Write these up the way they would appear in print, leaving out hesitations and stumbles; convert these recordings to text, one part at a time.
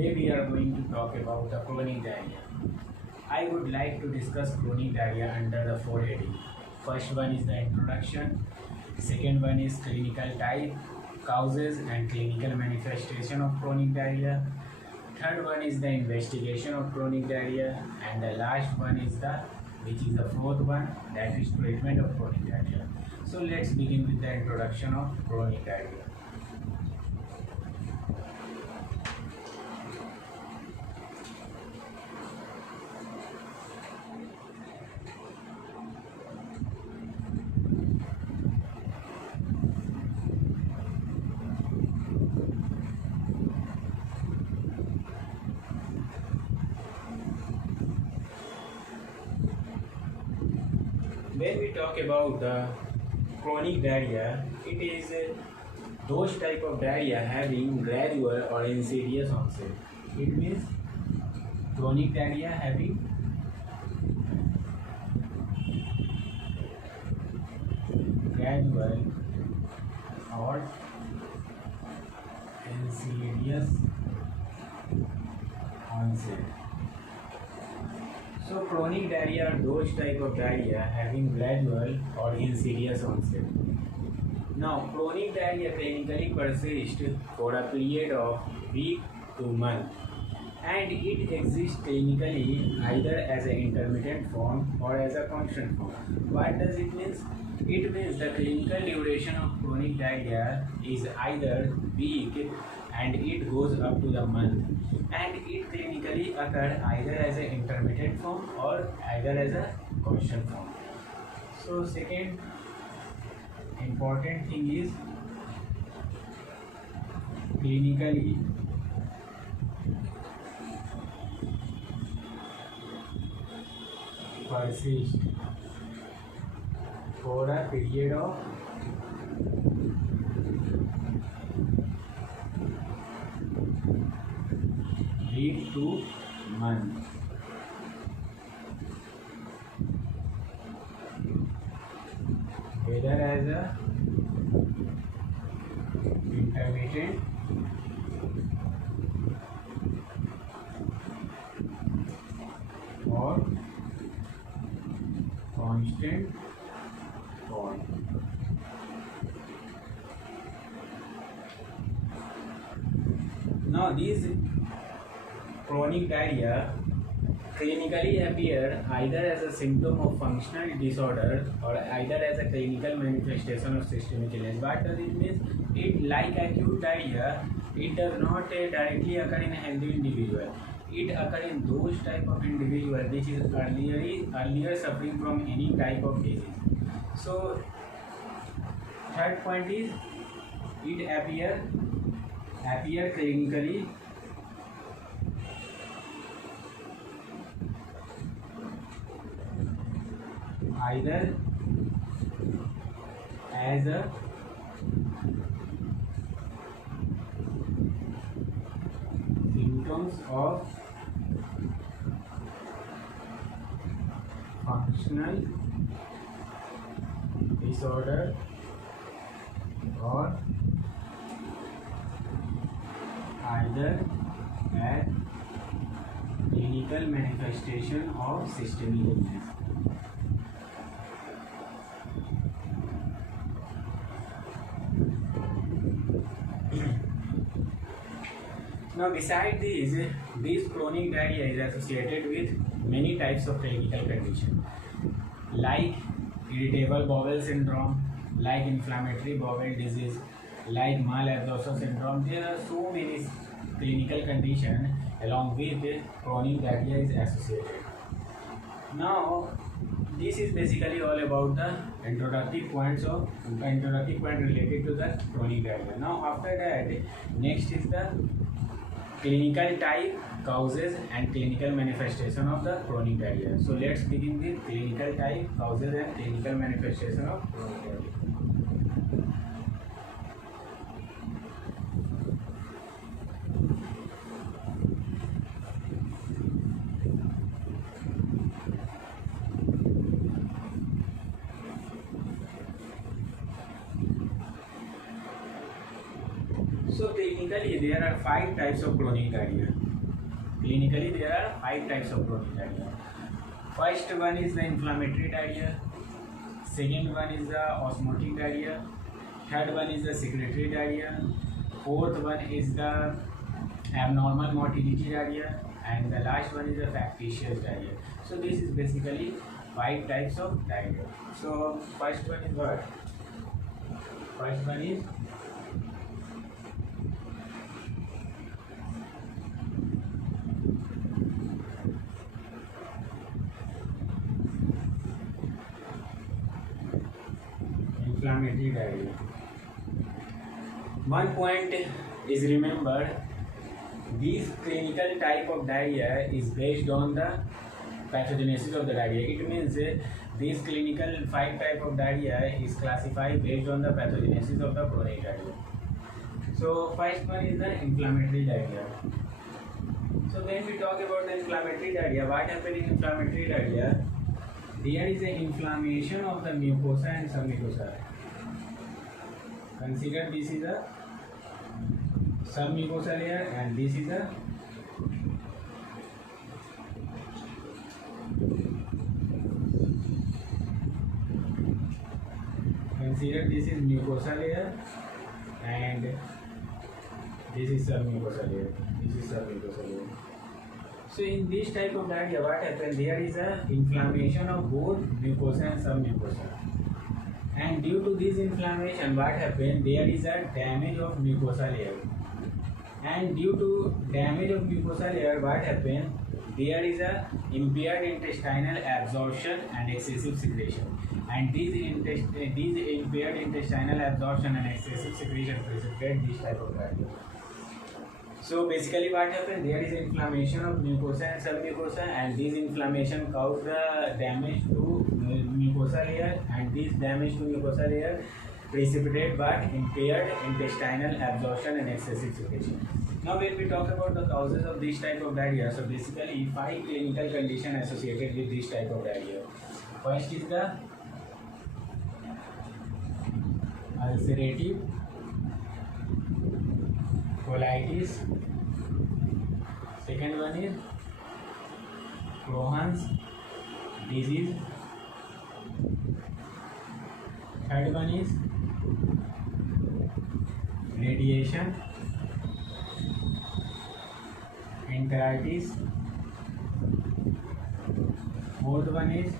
Today we are going to talk about the chronic diarrhea. I would like to discuss chronic diarrhea under the four headings. First one is the introduction. Second one is clinical type, causes and clinical manifestation of chronic diarrhea. Third one is the investigation of chronic diarrhea, and the last one is which is the fourth one, that is treatment of chronic diarrhea. So let's begin with the introduction of chronic diarrhea. When we talk about the chronic diarrhea, it is those type of diarrhea having gradual or insidious onset. It means chronic diarrhea having gradual or insidious onset. So chronic diarrhea are those type of diarrhea having gradual or insidious onset. Now chronic diarrhea clinically persists for a period of week to month, and it exists clinically either as an intermittent form or as a constant form. What does it mean? It means the clinical duration of chronic diarrhea is either week and it goes up to the month, and it clinically occurs either as an intermittent form or either as a constant form. So second important thing is clinically persist for a period of week to month. Whether as a intermittent or constant form. Now these chronic diarrhea clinically appear either as a symptom of functional disorder or either as a clinical manifestation of systemic illness. What does it mean? It, like acute diarrhea, it does not directly occur in a healthy individual. It occurs in those type of individual which is earlier suffering from any type of disease. So third point is it appear clinically either as a symptoms of functional disorder or either as clinical manifestation of systemic illness. Now, beside this chronic diarrhea is associated with many types of clinical conditions, like irritable bowel syndrome, like inflammatory bowel disease, like malabsorption syndrome. There are so many clinical conditions along with chronic diarrhea is associated. Now, this is basically all about the introductory point related to the chronic diarrhea. Now, after that, next is the clinical type, causes and clinical manifestation of the chronic diarrhea. So let's begin with clinical type, causes and clinical manifestation of chronic diarrhea. So technically there are 5 types of chronic diarrhea. Clinically, there are 5 types of chronic diarrhea. First one is the inflammatory diarrhea. Second one is the osmotic diarrhea. Third one is the secretory diarrhea. Fourth one is the abnormal motility diarrhea, and the last one is the factitious diarrhea. So this is basically 5 types of diarrhea. So first one is what? First one is inflammatory diarrhea. One point is remembered, this clinical type of diarrhea is based on the pathogenesis of the diarrhea. It means this clinical 5 type of diarrhea is classified based on the pathogenesis of the chronic diarrhea. So first one is the inflammatory diarrhea. So when we talk about the inflammatory diarrhea, what happens in inflammatory diarrhea? There is an inflammation of the mucosa and submucosa. Consider this is a submucosal layer and this is a mucosal layer and this is submucosal layer. So in this type of diarrhea, what happens? There is a inflammation of both mucosa and submucosa. And due to this inflammation, what happens? There is a damage of mucosa layer. And due to damage of mucosa layer, what happens? There is a impaired intestinal absorption and excessive secretion. And these impaired intestinal absorption and excessive secretion precipitate this type of diarrhea. So basically what happens? There is inflammation of mucosa and submucosa, and this inflammation causes the damage to mucosa layer, and this damage to mucosa layer precipitate but impaired intestinal absorption and excessive secretion. Now when we talk about the causes of this type of diarrhea, so basically 5 clinical conditions associated with this type of diarrhea. First is the ulcerative colitis. Second one is Crohn's disease. Third one is radiation enteritis. Fourth one is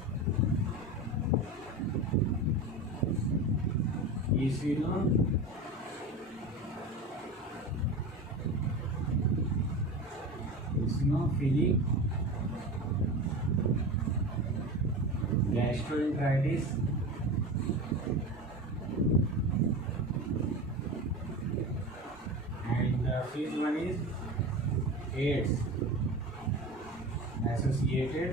eosinophilic gastroenteritis. And the fifth one is AIDS associated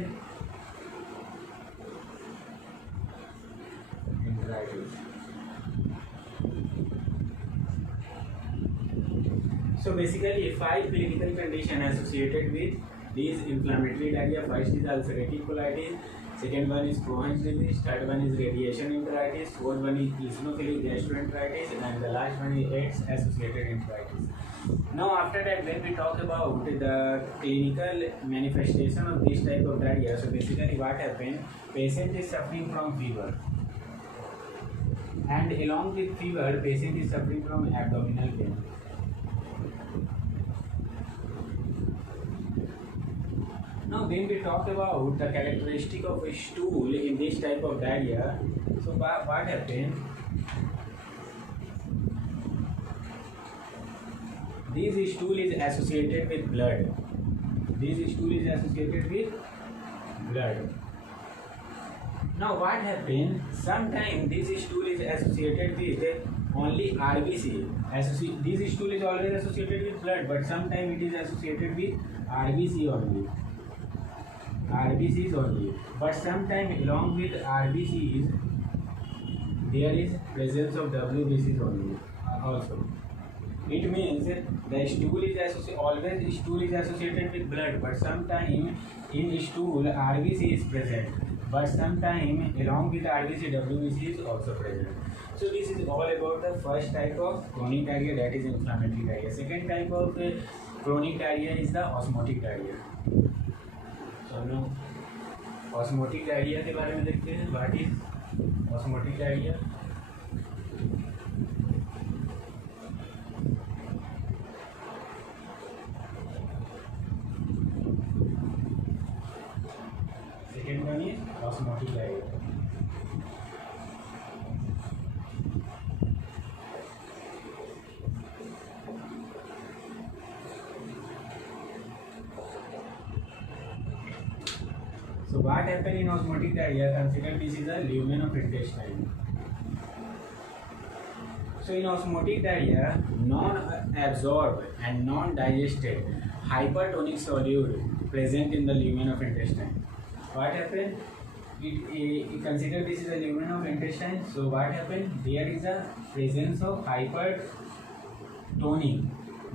enteritis. So basically 5 clinical conditions associated with these inflammatory diarrhea. First is ulcerative colitis, second one is Crohn's disease, third one is radiation enteritis, fourth one is eosinophilic gastroenteritis, and the last one is AIDS associated enteritis. Now after that, when we talk about the clinical manifestation of this type of diarrhea, so basically what happens? Patient is suffering from fever, and along with fever, patient is suffering from abdominal pain. Now when we talk about the characteristic of a stool in this type of diarrhea, so what happens? This stool is associated with blood. Now what happens? Sometimes this stool is associated with only RBC. This stool is always associated with blood, but sometimes it is associated with RBCs only. But sometimes along with RBCs, there is presence of WBCs only also. It means the stool is associated with blood, but sometimes in stool RBC is present, but sometimes along with RBC WBC is also present. So this is all about the first type of chronic diarrhea, that is inflammatory diarrhea. Second type of chronic diarrhea is the osmotic diarrhea. तो हम लोग osmotic diarrhea के बारे में देखते हैं. What is osmotic diarrhea? Second one is osmotic diarrhea. So what happens in osmotic diarrhea? Consider this is a lumen of intestine. So in osmotic diarrhea, non-absorbed and non-digested hypertonic solute present in the lumen of intestine. What happens? Consider this is a lumen of intestine. So what happens? There is a presence of hypertonic,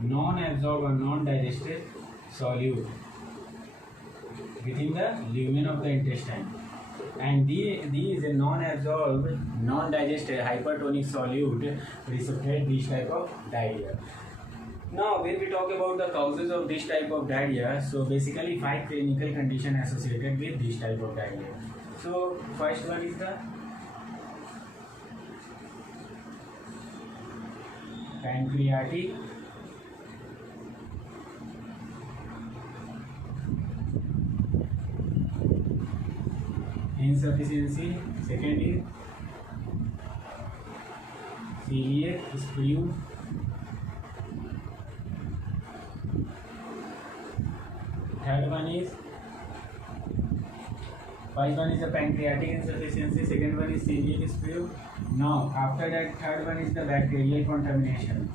non-absorbed or non-digested solute within the lumen of the intestine, and these non-absorbed, non-digested hypertonic solute precipitate this type of diarrhea. Now, when we talk about the causes of this type of diarrhea, so basically 5 clinical conditions associated with this type of diarrhea. So, first one is the pancreatic insufficiency. Second is celiac sprue. Third one is, first one is the pancreatic insufficiency, second one is celiac sprue. Now after that, third one is the bacterial contamination.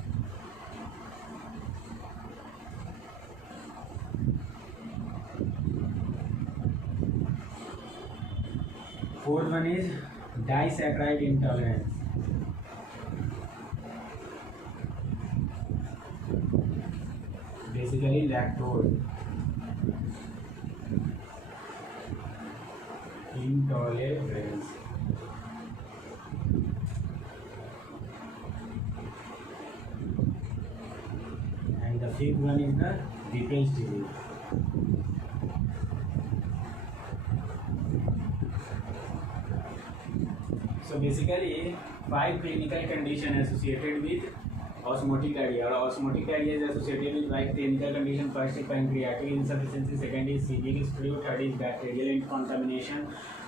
Fourth one is disaccharide intolerance. Basically lactose intolerance. And the fifth one is the Whipple's disease. So basically 5 clinical conditions associated with osmotic diarrhea. Osmotic diarrhea is associated with 5 clinical conditions. First is pancreatic insufficiency, second is celiac sprue, third is bacterial contamination,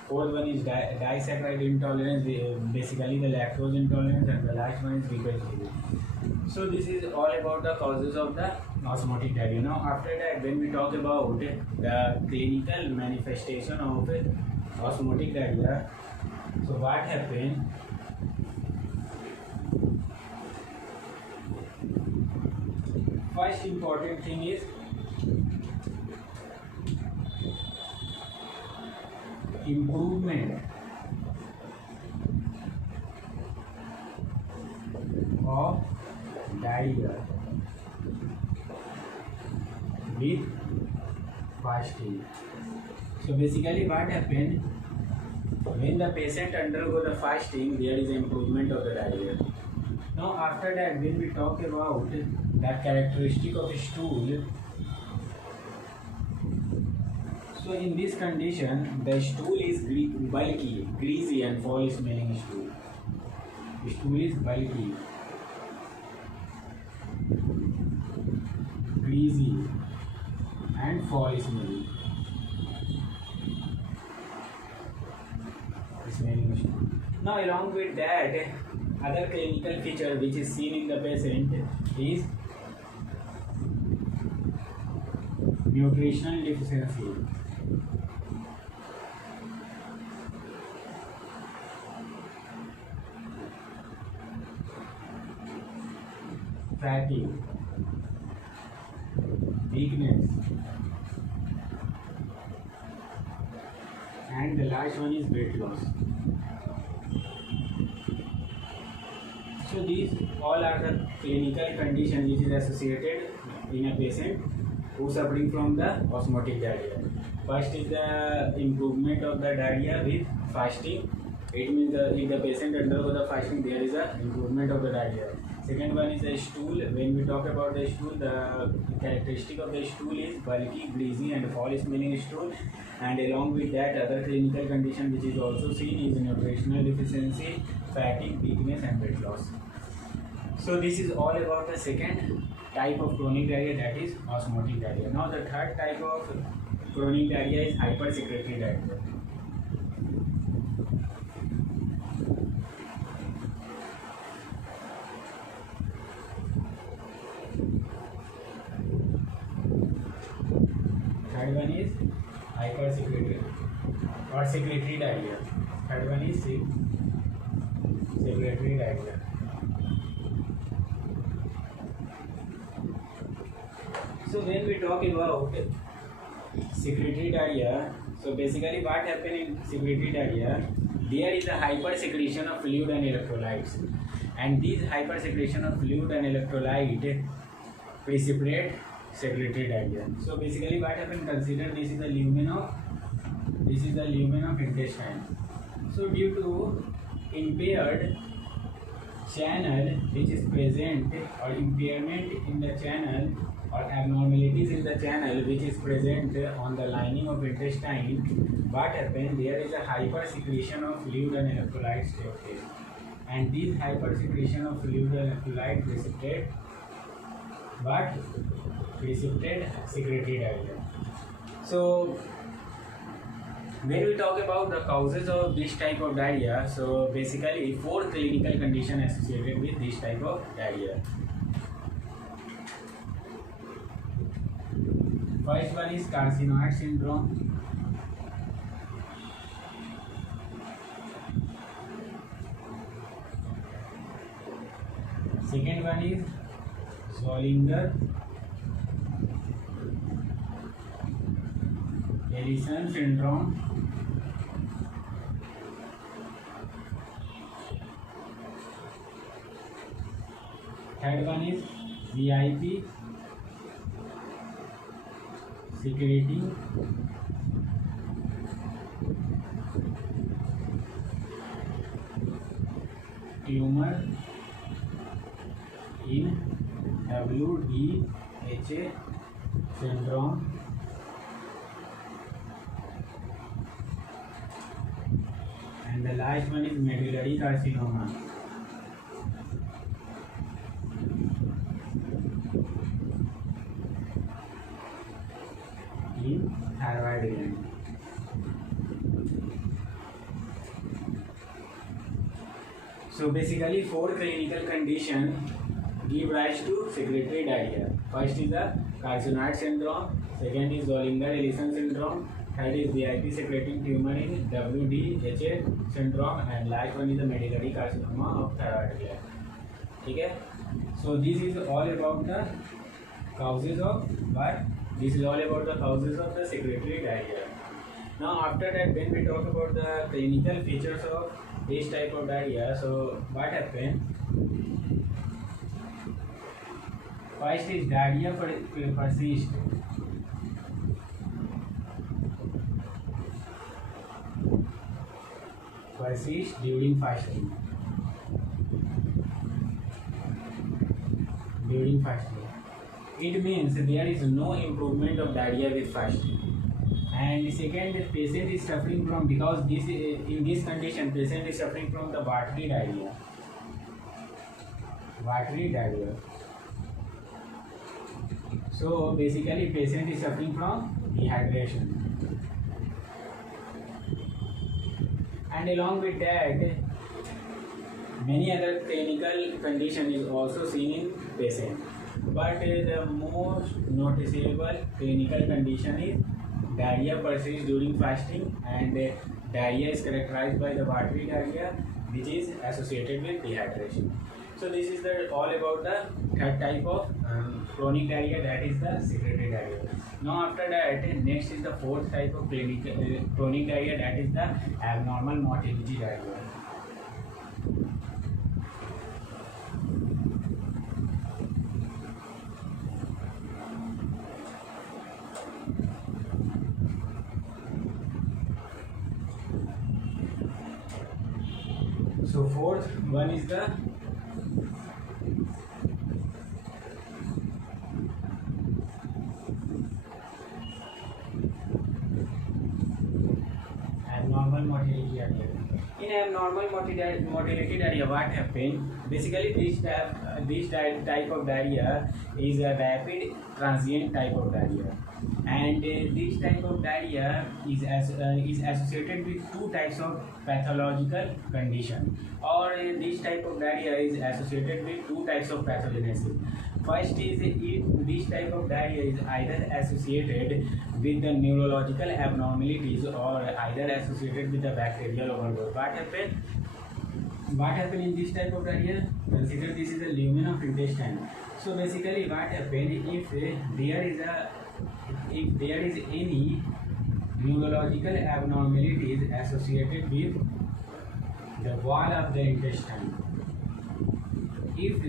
fourth one is disaccharide intolerance, basically the lactose intolerance, and the last one is Whipple's disease. So this is all about the causes of the osmotic diarrhea. Now after that, when we talk about the clinical manifestation of osmotic diarrhea, so what happened? First important thing is improvement of diarrhea with fasting. So basically what happened? When the patient undergo the fasting, there is improvement of the diarrhea. Now after that, when we talk about the characteristic of stool, so in this condition, the stool is bulky, greasy and foul smelling stool. The stool is bulky, greasy and foul smelling. Now along with that, other clinical feature which is seen in the patient is nutritional deficiency. Fatigue, weakness, and the last one is weight loss. So these all are the clinical conditions which is associated in a patient who is suffering from the osmotic diarrhea. First is the improvement of the diarrhea with fasting. It means if the patient undergo the fasting, there is a improvement of the diarrhea. Second one is the stool. When we talk about the stool, the characteristic of the stool is bulky, greasy, and foul-smelling stool. And along with that, other clinical condition which is also seen is nutritional deficiency, fatigue, weakness, and weight loss. So this is all about the second type of chronic diarrhea, that is osmotic diarrhea. Now the third type of chronic diarrhea is hypersecretory diarrhea. Third one is hypersecretory or secretory diarrhea. Third one is secretory diarrhea. So when we talk about secretory diarrhea, so basically what happens in secretory diarrhea, there is a hypersecretion of fluid and electrolytes, and this hypersecretion of fluid and electrolyte precipitate secretory diarrhea. So basically what happens, consider this is the lumen of intestine. So due to impaired channel which is present, or impairment in the channel, or abnormalities in the channel which is present on the lining of intestine, what happens, there is a hypersecretion of fluid and electrolytes take place, and this hypersecretion of fluid and electrolyte precipitate secretory diarrhea. So when we talk about the causes of this type of diarrhea, so basically 4 clinical conditions associated with this type of diarrhea. First one is carcinoid syndrome. Second one is Zollinger-Ellison syndrome. Third one is VIP secreting tumor in WDHA syndrome. And the last one is medullary carcinoma. In thyroid gland. So basically 4 clinical conditions give rise to secretory diarrhea. First is the carcinoid syndrome, second is Zollinger-Ellison syndrome, third is VIP secreting tumor in WDHA syndrome, and last one is the medullary carcinoma of thyroid gland. Okay? So this is all about the causes of what? This is all about the causes of the secretory diarrhea. Now after that, when we talk about the clinical features of this type of diarrhea, so what happens? First is diarrhea persist during fasting. It means there is no improvement of diarrhea with fasting. And second, the patient is suffering from, because this in this condition patient is suffering from the watery diarrhea. So basically patient is suffering from dehydration. And along with that, many other clinical condition is also seen in patient. But the most noticeable clinical condition is diarrhea persists during fasting, and diarrhea is characterized by the watery diarrhea which is associated with dehydration. So this is all about the third type of chronic diarrhea, that is the secretory diarrhea. Now after that, next is the fourth type of chronic diarrhea, that is the abnormal motility diarrhea. So fourth one is the abnormal motility diarrhea. In abnormal motility diarrhea, what happened? Basically, this type of diarrhea is a rapid transient type of diarrhea, and this type of diarrhea is associated with two types of pathological condition, or this type of diarrhea is associated with two types of pathogenesis. First is if this type of diarrhea is either associated with the neurological abnormalities or either associated with the bacterial overgrowth. What happened in this type of diarrhea? Consider this is a lumen of intestine. So basically what happened if there is any neurological abnormalities associated with the wall of the intestine. If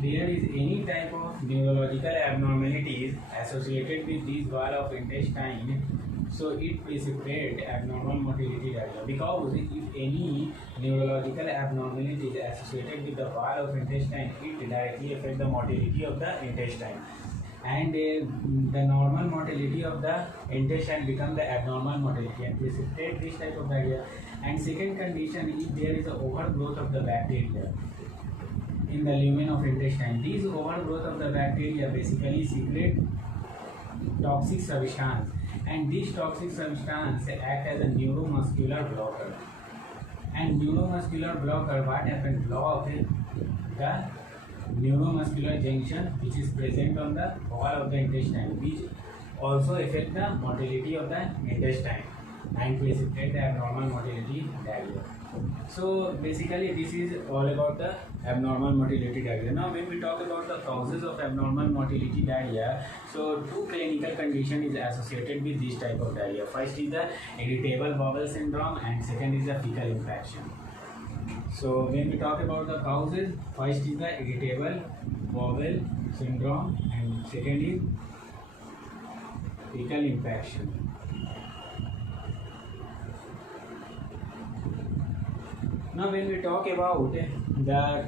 there is any type of neurological abnormalities associated with this wall of intestine, so it precipitates abnormal motility diarrhea, because if any neurological abnormalities associated with the wall of intestine, it directly affects the motility of the intestine, and the normal motility of the intestine becomes the abnormal motility and precipitate this type of diarrhea. And second condition, if there is an overgrowth of the bacteria in the lumen of intestine, this overgrowth of the bacteria basically secrete toxic substance, and this toxic substance act as a neuromuscular blocker. And neuromuscular blocker, what happens? Block the neuromuscular junction which is present on the wall of the intestine, which also affect the motility of the intestine and precipitate the abnormal motility diarrhea. So basically this is all about the abnormal motility diarrhea. Now when we talk about the causes of abnormal motility diarrhea, so two clinical condition is associated with this type of diarrhea. First is the irritable bowel syndrome and second is the fecal infection. So when we talk about the causes, first is the irritable bowel syndrome and second is fecal infection. Now when we talk about the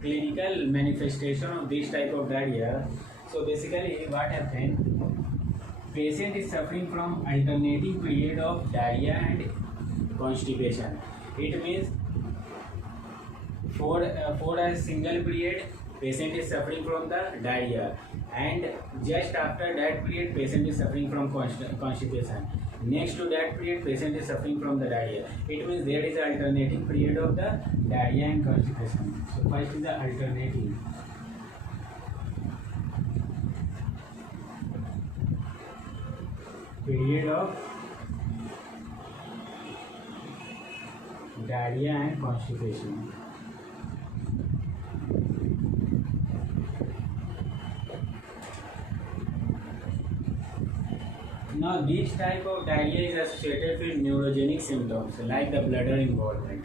clinical manifestation of this type of diarrhea, so basically what happens, patient is suffering from alternating period of diarrhea and constipation. It means for a single period patient is suffering from the diarrhea, and just after that period patient is suffering from constipation. Next to that period patient is suffering from the diarrhea. It means there is an alternating period of the diarrhea and constipation. So first is the alternating. Period of diarrhea and constipation. Now this type of diarrhea is associated with neurogenic symptoms like the bladder involvement.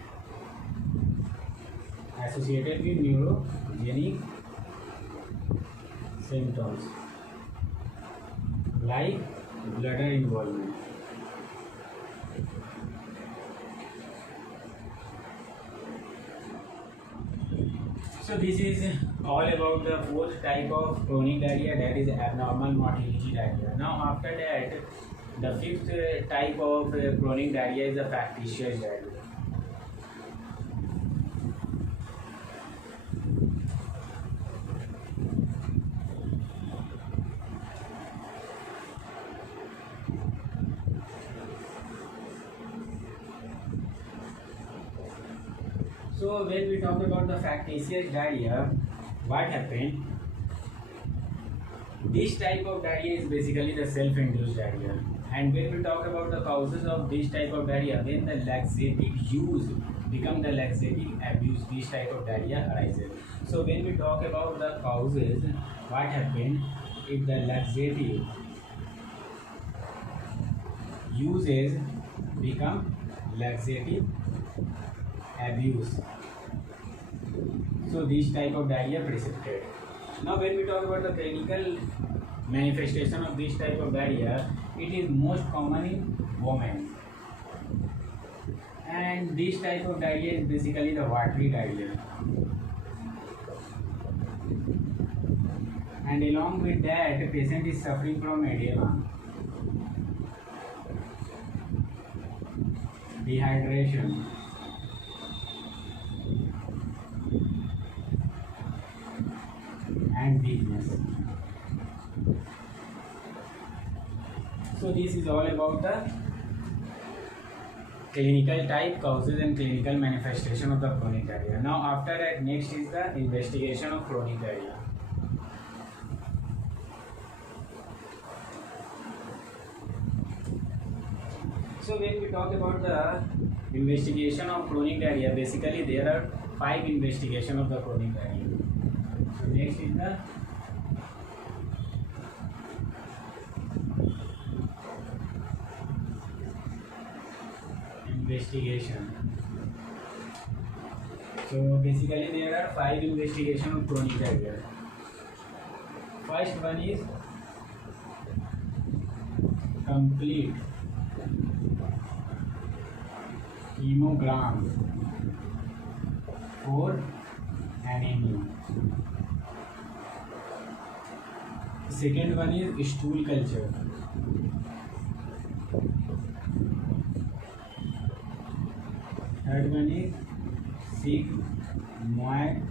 Associated with neurogenic symptoms like bladder involvement. So this is all about the fourth type of chronic diarrhea, that is abnormal motility diarrhea. Now after that, the fifth type of chronic diarrhea is the factitious diarrhea. So when we talk about the factitious diarrhea, what happened? This type of diarrhea is basically the self-induced diarrhea. And when we talk about the causes of this type of diarrhea, when the laxative use become the laxative abuse, this type of diarrhea arises. So when we talk about the causes, what happened? If the laxative uses become laxative abuse, so this type of diarrhea precipitated. Now when we talk about the clinical manifestation of this type of diarrhea, it is most common in women, And this type of diarrhea is basically the watery diarrhea. And along with that, the patient is suffering from edema, dehydration, and weakness. So this is all about the clinical type, causes and clinical manifestation of the chronic diarrhea. Now after that, next is the investigation of chronic diarrhea. So when we talk about the investigation of chronic diarrhea, basically there are 5 investigations of the chronic diarrhea. So next is the investigation. So basically there are 5 investigations of chronic diarrhea. First one is complete hemogram for anemia. Second one is stool culture. Third one is sigmoid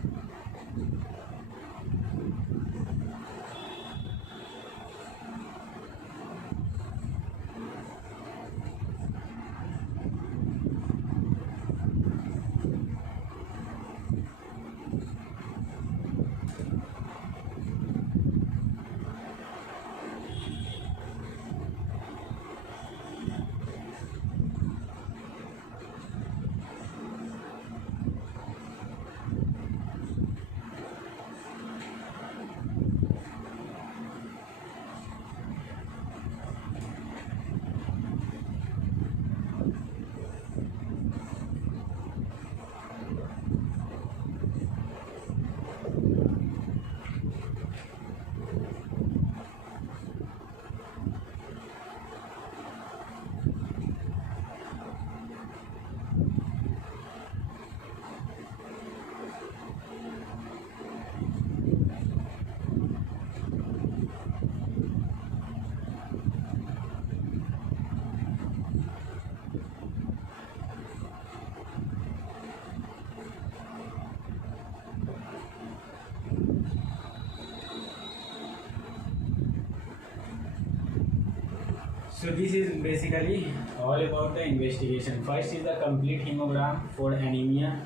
So this is basically all about the investigation. First is the complete hemogram for anemia.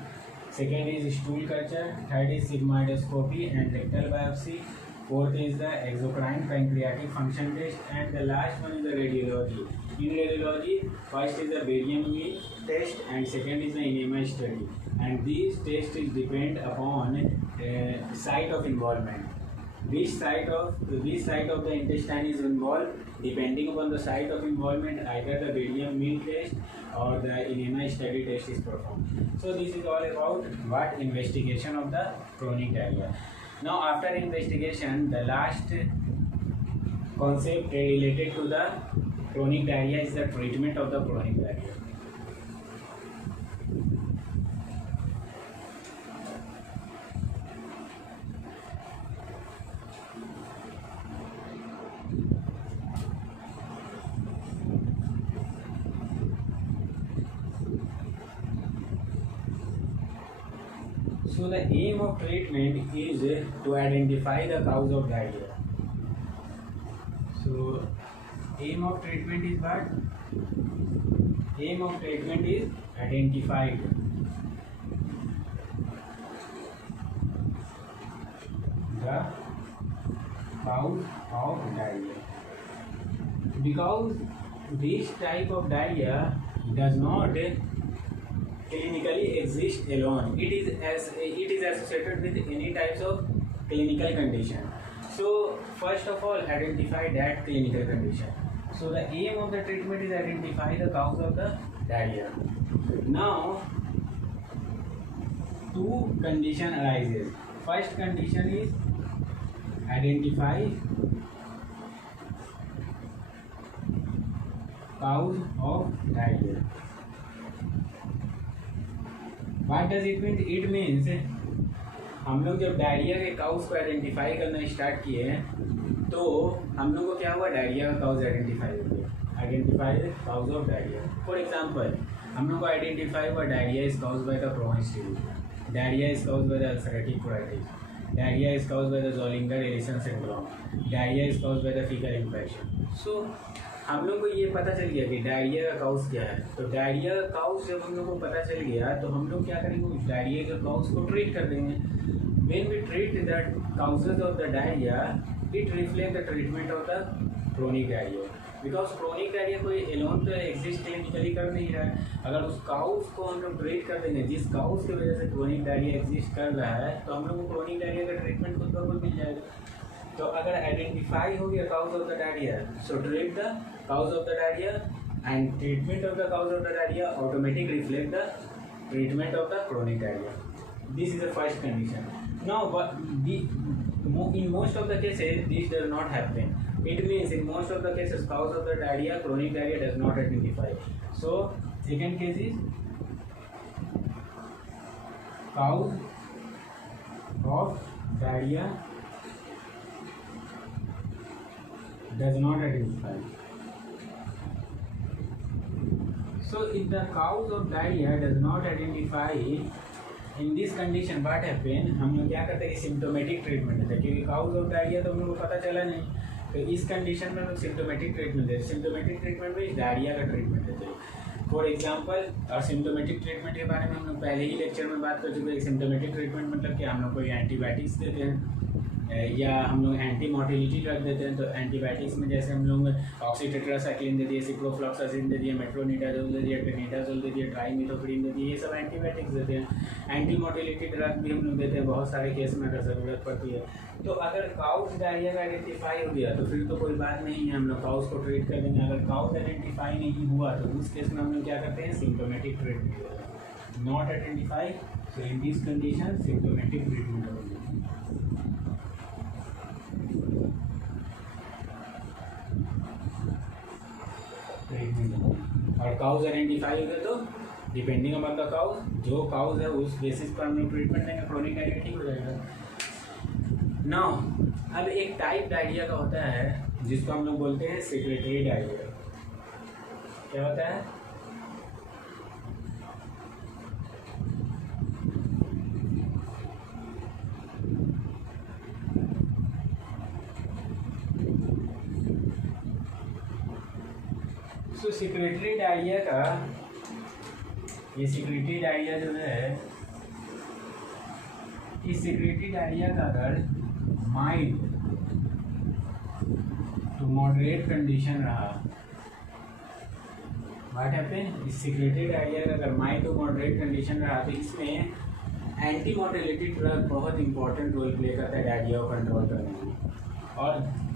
Second is stool culture. Third is sigmoidoscopy and rectal biopsy. Fourth is the exocrine pancreatic function test, and the last one is the radiology. In radiology, first is the barium meal test and second is the enema study. And these tests is depend upon site of involvement. Which site of the intestine is involved? Depending upon the site of involvement, either the barium meal test or the enema study test is performed. So this is all about what investigation of the chronic diarrhea. Now after investigation, the last concept related to the chronic diarrhea is the treatment of the chronic diarrhea. So the aim of treatment is to identify the cause of diarrhea. So aim of treatment is what? Aim of treatment is identified the cause of diarrhea. Because this type of diarrhea does not clinically exist alone. It is associated with any types of clinical condition. So first of all, identify that clinical condition. So the aim of the treatment is identify the cause of the diarrhea. Now two condition arises. First condition is identify cause of diarrhea. What does it mean? It means हम लोग जब diarrhoea के cause को identify करना start किए हैं तो हम लोग को क्या हुआ, डायरिया का काउज आइडेंटिफाई हो गया, identify the cause of diarrhoea. For example हम लोग को आइडेंटिफाई हुआ diarrhoea is cause by the chronic disease, diarrhoea is cause by the ulcerative colitis, diarrhoea is cause by the Zollinger Ellison syndrome, diarrhoea is cause by the faecal infection. So हम लोग को ये पता चल गया कि डायरिया का काउज क्या है। तो डायरिया का काउज जब हम लोग को पता चल गया तो हम लोग क्या करेंगे, उस डायरिया के काउज को ट्रीट कर देंगे। When we treat the causes of the diarrhoea it reflect the treatment of the chronic diarrhoea, because chronic diarrhoea कोई एलोन तो एग्जिस्ट टेक्निकली कर नहीं रहा है। अगर उस काउज को हम लोग ट्रीट कर देंगे जिस काउज की वजह से क्रोनिक डायरिया एग्जिस्ट कर रहा है, तो हम लोग को क्रोनिक डायरिया का ट्रीटमेंट खुद ब खुद मिल जाएगा। तो अगर आइडेंटिफाई हो गया cause of the diarrhoea, so treat the cause of the diarrhoea and treatment of the cause of the diarrhoea automatic reflect the treatment of the chronic diarrhoea. This is the first condition. Now in most of the cases this does not happen. It means in most of the cases cause of the diarrhea, chronic diarrhea does not identify. So second case is cause of diarrhea does not identify. So if the cause of diarrhea does not identify, in this condition what happen, हम लोग क्या करते हैं, symptomatic treatment देते हैं, क्योंकि cause of diarrhoea तो हम लोग को पता चला नहीं। तो इस कंडीशन में हम लोग सिम्टोमेटिक ट्रीटमेंट देते हैं। सिम्टोमेटिक ट्रीटमेंट में डायरिया का ट्रीटमेंट देते हैं। फॉर एग्जांपल, और सिम्टोमेटिक ट्रीटमेंट के बारे में हम लोग पहले ही लेक्चर में बात कर चुके हैं। सिम्टोमेटिक ट्रीटमेंट मतलब कि हम लोग कोई एंटीबायोटिक्स देते हैं या हम लोग एंटी मोटिलिटी ड्रग देते हैं। तो एंटीबायोटिक्स में जैसे हम लोग ऑक्सीटेट्रासाइक्लिन दे दिए, सिप्रोफ्लॉक्सासिन दे दिए, मेट्रोनिडाजोल दे दिया, टेनिडाजोल दे दिया, ट्राइमिथोप्रिडोन दे दिए, ये सब एंटीबायोटिक्स देते हैं। एंटी मोटिलिटी ड्रग भी हम लोग देते हैं बहुत सारे केस में अगर ज़रूरत पड़ती है। तो अगर काउज डायरिया का आइडेंटिफाई हो गया तो फिर तो कोई बात नहीं है, हम लोग काउज को ट्रीट कर देंगे। अगर काउज आइडेंटिफाई नहीं हुआ तो उस केस में हम लोग क्या करते हैं, symptomatic treatment. Not identify, so in this condition symptomatic treatment होगी। और काउज आइडेंटिफाई हो गए तो डिपेंडिंग अपॉन द काउज, जो काउज है उस बेसिस पर हम लोग ट्रीटमेंट देंगे, क्रोनिक डायरिया ठीक हो जाएगा। नाउ अब एक टाइप डायरिया का होता है जिसको हम लोग बोलते हैं सेक्रेटरी डायरिया। क्या होता है? तो सेक्रेटरी डायरिया का, ये सेक्रेटरी डायरिया जो है, इस सेक्रेटरी डायरिया का अगर माइल्ड टू मॉडरेट कंडीशन रहा, व्हाट हैपन, इस सेक्रेटरी डायरिया का अगर माइल्ड टू मॉडरेट कंडीशन रहा तो इसमें एंटी मोटिलिटी ड्रग बहुत इंपॉर्टेंट रोल प्ले करता है डायरिया को कंट्रोल करने में। और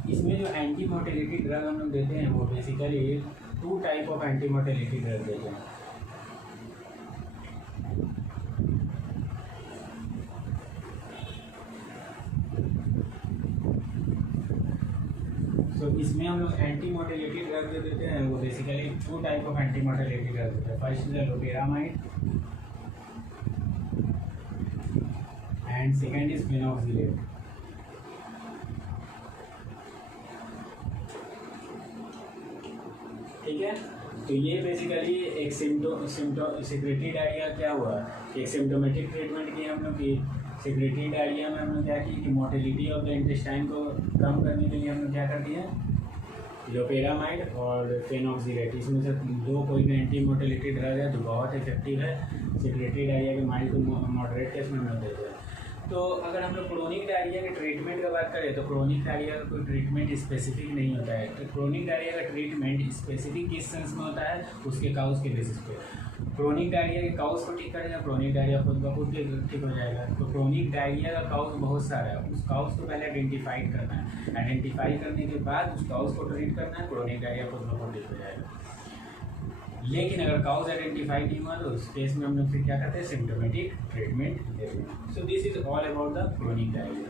इसमें जो एंटी मोटिलिटी ड्रग हम लोग देते हैं वो basically 2 type of anti motility drug देते हैं। तो इसमें हम लोग एंटी मोटिलिटी ड्रग जो देते हैं वो basically 2 type of anti motility drug देते हैं। First is loperamide and second is phenoxylate. ठीक है, तो ये बेसिकली एक सेक्रेटरी डायरिया क्या हुआ, एक सिम्टोमेटिक ट्रीटमेंट की हम लोग की। सेक्रेटरी डायरिया में हमने क्या की कि मोटिलिटी ऑफ द इंटेस्टाइन को कम करने के लिए हमने क्या कर दिया, लोपेरामाइड और फेनोक्सिलेट, इसमें से 2 कोई भी एंटी मोटिलिटी ड्रग है जो बहुत इफेक्टिव है सेक्रेटरी डायरिया के माइल्ड टू मॉडरेट केस में हम देते हैं। तो अगर हम लोग क्रोनिक डायरिया के ट्रीटमेंट की बात करें तो क्रोनिक डायरिया का कोई ट्रीटमेंट स्पेसिफिक नहीं होता है। तो क्रोनिक डायरिया का ट्रीटमेंट स्पेसिफिक किस सेंस में होता है, उसके काउज के बेसिस पे। क्रोनिक डायरिया के काउज को ठीक करेगा, क्रोनिक डायरिया खुद ब खुद ठीक हो जाएगा। तो क्रोनिक डायरिया का काउज बहुत सारा है, उस काउज को पहले आइडेंटिफाई करना है, आइडेंटिफाई करने के बाद उस काउज को ट्रीट करना है, क्रोनिक डायरिया खुद ब खुद ठीक हो जाएगा। लेकिन अगर काउज आइडेंटिफाई नहीं हुआ तो उस केस में हम लोग फिर क्या करते हैं, सिम्टोमेटिक ट्रीटमेंट देते हैं। So this is all about the chronic diarrhoea.